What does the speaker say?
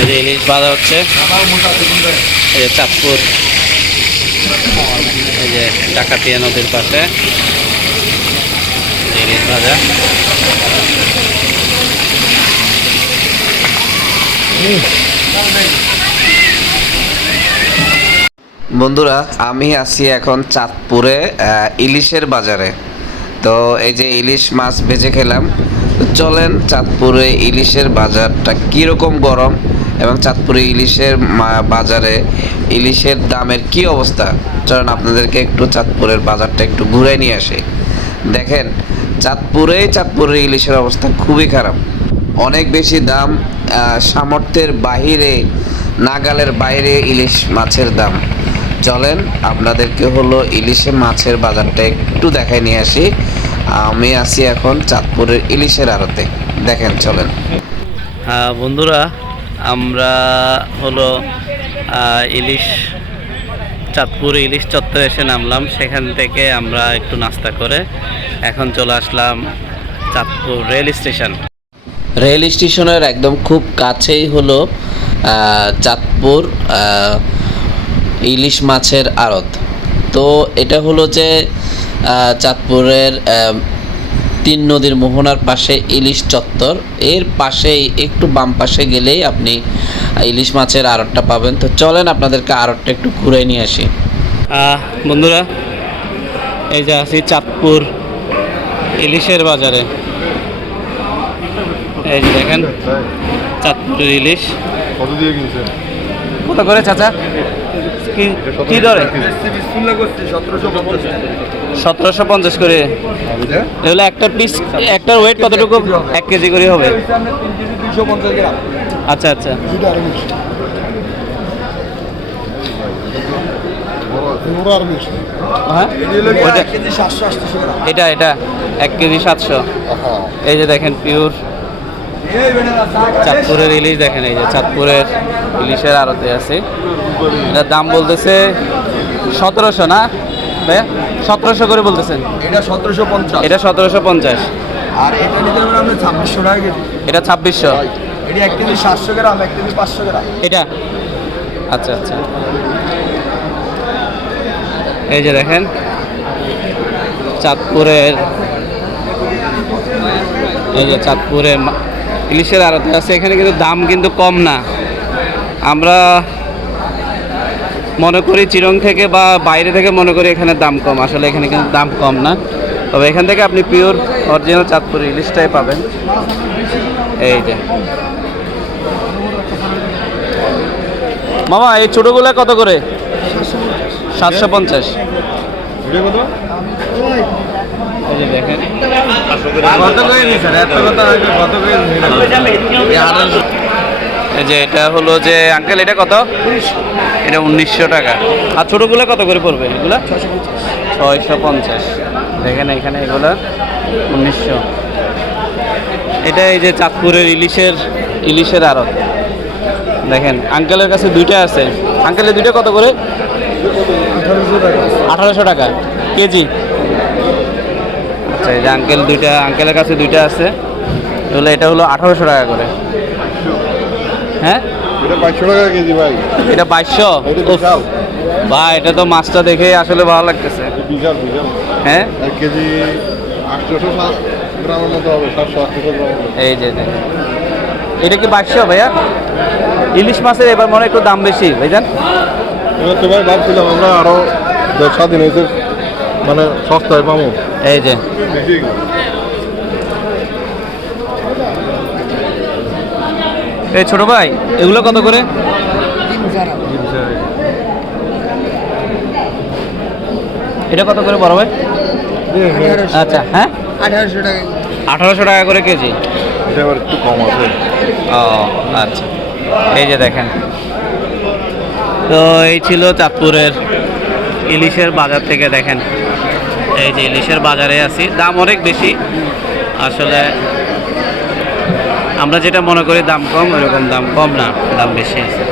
এই ইলিশ ভাজা হচ্ছে। এই যে চাঁদপুর। এই যে ডাকাতিয়া নদীর পাশে। ইলিশ ভাজা। বন্ধুরা, আমি আছি এখন চাঁদপুরে ইলিশের বাজারে। তো এই যে ইলিশ মাছ বেজে খেলাম। চলেন চাঁদপুরে ইলিশের বাজারটা কীরকম গরম? এবং চাঁদপুরে ইলিশের বাজারে ইলিশের দামের কি অবস্থা? চলেন আপনাদেরকে একটু চাঁদপুরের বাজারটা একটু ঘুরে নিয়ে আসি। দেখেন, চাঁদপুরে চাঁদপুরের ইলিশের অবস্থা খুবই খারাপ। অনেক বেশি দাম সামর্থ্যের বাহিরে, নাগালের বাইরে ইলিশ মাছের দাম। চলেন, আপনাদেরকে হলো ইলিশে মাছের বাজারটা একটু দেখাই নিয়ে আসি। আমি আছি এখন চাঁদপুরের ইলিশের আড়তে। দেখেন, চলেন। বন্ধুরা আমরা হলো ইলিশ, চাঁদপুর ইলিশ চত্বরে এসে নামলাম। সেখান থেকে আমরা একটু নাস্তা করে এখন চলে আসলাম চাঁদপুর রেল স্টেশন। রেল স্টেশনের একদম খুব কাছেই হলো চাঁদপুর ইলিশ মাছের আড়ত। তো এটা হলো যে চাঁদপুরের তিন নদীর মোহনার পাশে ইলিশ চত্বর। এর পাশেই একটু বাম পাশে গেলেই আপনি ইলিশ মাছের আড়তটা পাবেন। তো চলেন আপনাদেরকে আড়তটা একটু ঘুরে নিয়ে আসি। বন্ধুরা এই যে আছি চাঁদপুর ইলিশের বাজারে। এই যে দেখেন চাঁদপুর ইলিশ। কত দিয়ে কিনছেন? কত করে চাচা? কি কি দরে? সতেরোশো পঞ্চাশ করে। এগুলো একটা পিস একটার ওয়েট কতটুকু? এক কেজি করে হবে। আচ্ছা আচ্ছা। হ্যাঁ? এটা এটা। এক কেজি সাতশো। এই যে দেখেন পিওর চাঁদপুরের ইলিশ দেখেন এই যে চাঁদপুরের ইলিশের আড়তে আছে। এটার দাম বলতেছে সতেরোশো না? ভাইয়া সতেরোশো করে বলতেছেন। এটা সতেরোশো পঞ্চাশ। এটা সতেরোশো পঞ্চাশ। আর এটা নিতে আপনি ছাব্বিশশো টাকা এটা ছাব্বিশশো। এটা এক কেজি সাতশো গ্রাম এক কেজি পাঁচশো গ্রাম। এটা? আচ্ছা আচ্ছা। এই যে দেখেন চাঁদপুরের এই যে চাঁদপুরে মা- ইলিশের আড়তে আছে। এখানে কিন্তু দাম কিন্তু কম না। আমরা মনে করি চিরং থেকে বা বাইরে থেকে মনে করি এখানে দাম কম। আসলে এখানে কিন্তু দাম কম না। তবে এখান থেকে আপনি পিওর, অরিজিনাল চাঁদপুর ইলিশটাই পাবেন। এই যে। মামা, এই ছোটোগুলো কত করে? সাতশো পঞ্চাশ। যে দেখেন। যে এটা হলো যে আঙ্কেল এটা কত? এটা উনিশশো টাকা। আর ছোটোগুলো কত করে পড়বে এগুলো? ছয়শো পঞ্চাশ। দেখেন এখানে এগুলো উনিশশো। এটা এই যে চাঁদপুরের ইলিশের ইলিশের আড়ত। দেখেন আঙ্কেলের কাছে দুইটা আছে। আঙ্কেলের দুইটা কত করে? আঠারোশো টাকা। কেজি? আচ্ছা এই যে আঙ্কেল দুইটা আঙ্কেলের কাছে দুইটা আছে। এগুলো এটা হলো আঠারোশো টাকা করে। হ্যাঁ? এটা বাইশশো টাকা কেজি ভাই। এটা বাইশশো? ভাই এটা তো মাছটা দেখে আসলে ভালো লাগতেছে। হ্যাঁ? এক কেজি আটশোশো গ্রামের মতো হবে সাতশো আটশোশো গ্রামের এই যে। এটা কি বাইশশো ভাইয়া? ইলিশ মাছের এবার মনে হয় একটু দাম বেশি ভাইজান। এবার তো ভাই ভাবছিলাম আমরা আরও দশ সাত দিন হয়েছে মানে সস্তায় পাবো। এই যে। এই ছোট ভাই এগুলো কত করে? এটা কত করে বড় ভাই? আচ্ছা হ্যাঁ? আঠারোশো টাকা আঠারোশো টাকা করে কেজি। এটা একটু কম আছে। ও আচ্ছা। এই যে দেখেন। তো এই ছিল চাঁদপুরের ইলিশের বাজার থেকে দেখেন। এই যে ইলিশের বাজারে আছি। দাম অনেক বেশি। আসলে আমরা যেটা মনে করি দাম কম ওইরকম দাম কম না, দাম বেশি আছে।